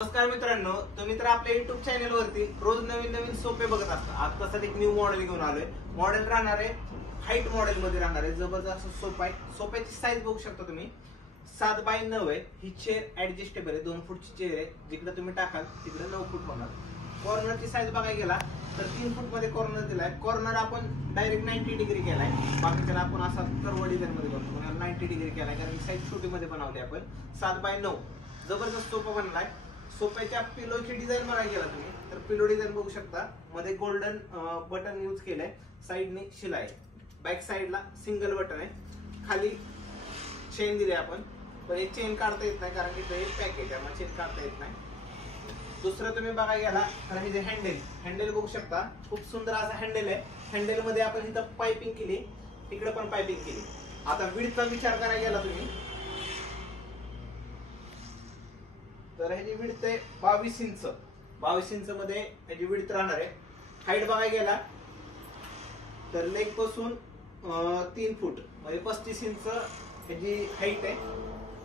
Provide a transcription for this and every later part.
नमस्कार मित्रांनो, तुम्ही तर आपल्या युट्यूब चॅनल वरती रोज नवीन नवीन सोपे बघत असता. आता तसं एक न्यू मॉडेल घेऊन आलोय. मॉडेल राहणार आहे हाईट मॉडेल मध्ये राहणार आहे. जबरदस्त सोपा आहे. सोप्याची साईज बघू शकता तुम्ही 7 बाय 9 आहे. ही चेअर ऍडजस्टेबल आहे. 2 फूटची चेअर आहे. जिकडे तुम्ही टाकाल तिकडे 9 फूट होणार. कॉर्नरची साईज बघायला गेला तर 3 फूट मध्ये कॉर्नर दिलाय. कॉर्नर आपण डायरेक्ट 90 डिग्री केलाय. बाकीच्याला आपण असा कर्व डिझाईन मध्ये करतो. 90 डिग्री केलाय कारण साईज छोटी मध्ये बनवली आपण. 7 बाय 9 जबरदस्त सोपा बनलाय. सोप्याच्या पिलोची डिझाईन बघायला गेला तुम्ही तर पिलो डिझाईन बघू शकता. मध्ये गोल्डन बटन यूज केलंय. साईडने शिलाई. बॅक साईडला सिंगल बटन आहे. खाली चेन दिली आपण, पण हे चेन काढता येत नाही कारण की ते पॅक आहे, त्यामुळे चेन काढता येत नाही. दुसरं तुम्ही बघायला गेला तर हे जे हँडल बघू शकता. खूप सुंदर असा हँडल आहे. हँडल मध्ये आपण इथं पायपिंग केली, तिकडे पण पायपिंग केली. आता विड्थचा विचार करायला गेला तुम्ही तर ह्याची विड्थ आहे 22 इंच. 22 इंच मध्ये ह्याची विड्थ राहणार आहे. हाईट बघायला गेला तर लेग पासून 3 फूट म्हणजे 35 इंच ह्याची हाईट आहे.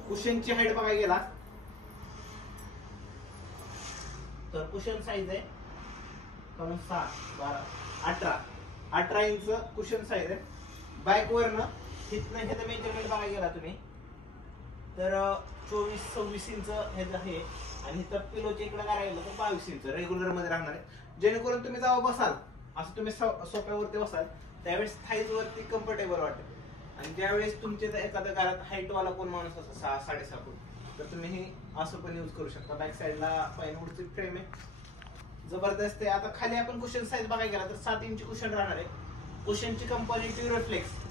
कुशनची हाईट बघायला गेला तर कुशन साईज आहे 6, 12, 18 इंच कुशन साईज आहे. बॅक वरनं हिथनं ह्याचं मेजरमेंट बघायला गेला तुम्ही तर 24-26 इंच ह्याचं आहे. आणि इथं पिलोच्या इकडे करायला गेलं तर 22 इंच रेग्युलर मध्ये राहणार आहे. जेणेकरून तुम्ही जेव्हा बसाल असं तुम्ही सोफ्यावरती बसाल त्यावेळेस थाईज वरती कम्फर्टेबल वाटेल. आणि ज्यावेळेस तुमच्या एखाद्या घरात हाईट वाला कोण माणूस असतो 6-6.5 फूट तर तुम्ही हे असं पण यूज करू शकता. बॅक साईडला पाईनवूडची फ्रेम आहे. जबरदस्त आहे. आता खाली आपण कुशन साईज बघायला गेला तर 7 इंच कुशन राहणार आहे. कुशनची कंपनी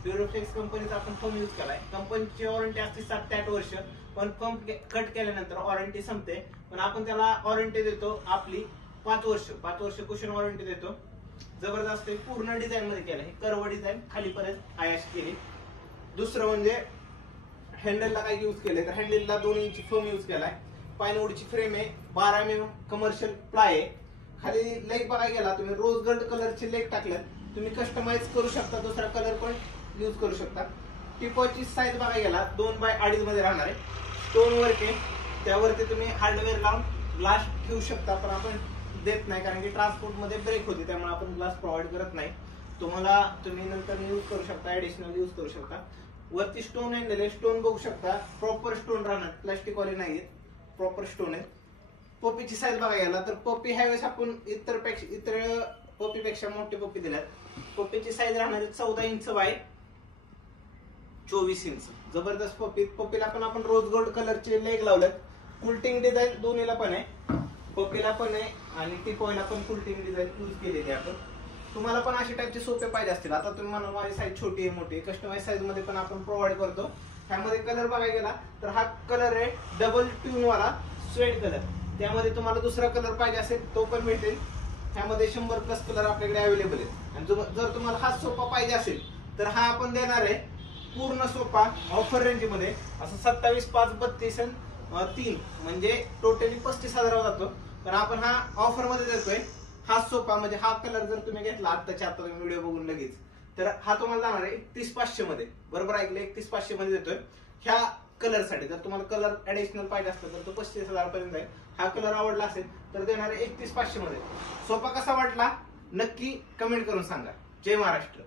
प्युरोफ्लेक्स कंपनीचा आपण फोम यूज केलाय. कंपनीची वॉरंटी असते 7 ते 8 वर्ष, पण फोम कट केल्यानंतर वॉरंटी संपते. पण आपण त्याला वॉरंटी देतो आपली 5 वर्ष कुशन वॉरंटी देतो. जबरदस्त पूर्ण डिझाईन मध्ये केलं. हे कर्व डिझाईन खालीपर्यंत आयाश केली. दुसरं म्हणजे हँडलला काय यूज केलंय तर हँडलला 2 इंच फोम यूज केलाय. पाईनवूडची फ्रेम आहे. 12 mm कमर्शियल प्लाय आहे. खाली लेग बघायला गेला तुम्ही रोज गोल्ड कलरचे लेग टाकल्यात. तुम्ही कस्टमाइज करू शकता, दुसरा कलर पण यूज करू शकता. टिपोची साईज बघायला गेला 2 बाय 2.5 मध्ये राहणार आहे. स्टोन वर्क आहे. त्यावरती तुम्ही हार्डवेअर लावून ग्लास ठेवू शकता, पण आपण देत नाही कारण की ट्रान्सपोर्ट मध्ये ब्रेक होते, त्यामुळे आपण ग्लास प्रोव्हाइड करत नाही. तुम्ही नंतर यूज करू शकता, ऍडिशनल यूज करू शकता. वरती स्टोन हँडल, स्टोन बघू शकता. प्रॉपर स्टोन राहणार, प्लास्टिक वाले नाहीये, प्रॉपर स्टोन आहे. पॉपीची साईज बघायला गेला तर पॉपी ह्यावेळेस आपण इतर पॉपीपेक्षा मोठी पॉपी दिल्यात. पॉपीची साईज राहणार 14 इंच बाय 24 इंच. जबरदस्त पॉपीला पण आपण रोज गोल्ड कलरचे लेग लावलेत. कुल्टिंग डिझाईन दोन्हीला पण आहे. पॉपीला पण आहे आणि टिपोयला पण कुल्टिंग डिझाईन यूज केलेली आहे आपण. तुम्हाला पण अशा टाईपचे सोपे पाहिजे असतील, आता तुम्ही म्हणा माझी साईज छोटी आहे मोठी, कस्टमाइज साईज मध्ये पण आपण प्रोव्हाइड करतो. ह्यामध्ये कलर बघायला गेला तर हा कलर आहे डबल ट्यून वाला स्वेट कलर. त्यामध्ये तुम्हाला दुसरा कलर पाहिजे असेल तो पण भेटेल. ह्यामध्ये 100+ कलर आपल्याकडे अवेलेबल आहेत. आणि जर तुम्हाला हा सोफा पाहिजे असेल तर हा आपण देणार आहे पूर्ण सोफा ऑफर रेंज मध्ये असं 27,532 म्हणजे टोटली 35,000 जातो. पण आपण हा ऑफर मध्ये देतोय. हा सोफा म्हणजे हा कलर जर तुम्ही घेतला आत्ताच्या आता तुम्ही व्हिडिओ बघून लगेच तर हा तुम्हाला जाणार आहे 31,500 मध्ये. बरोबर ऐकलं, 31,500 मध्ये देतोय. ह्या कलर साठी जर तुम्हाला कलर ऍडिशनल पाहिजे असतं तर तो 35,000 पर्यंत आहे. हा कलर आवडला असेल तर देणार आहे 31,500 मध्ये. सोफा कसा वाटला नक्की कमेंट करून सांगा. जय महाराष्ट्र.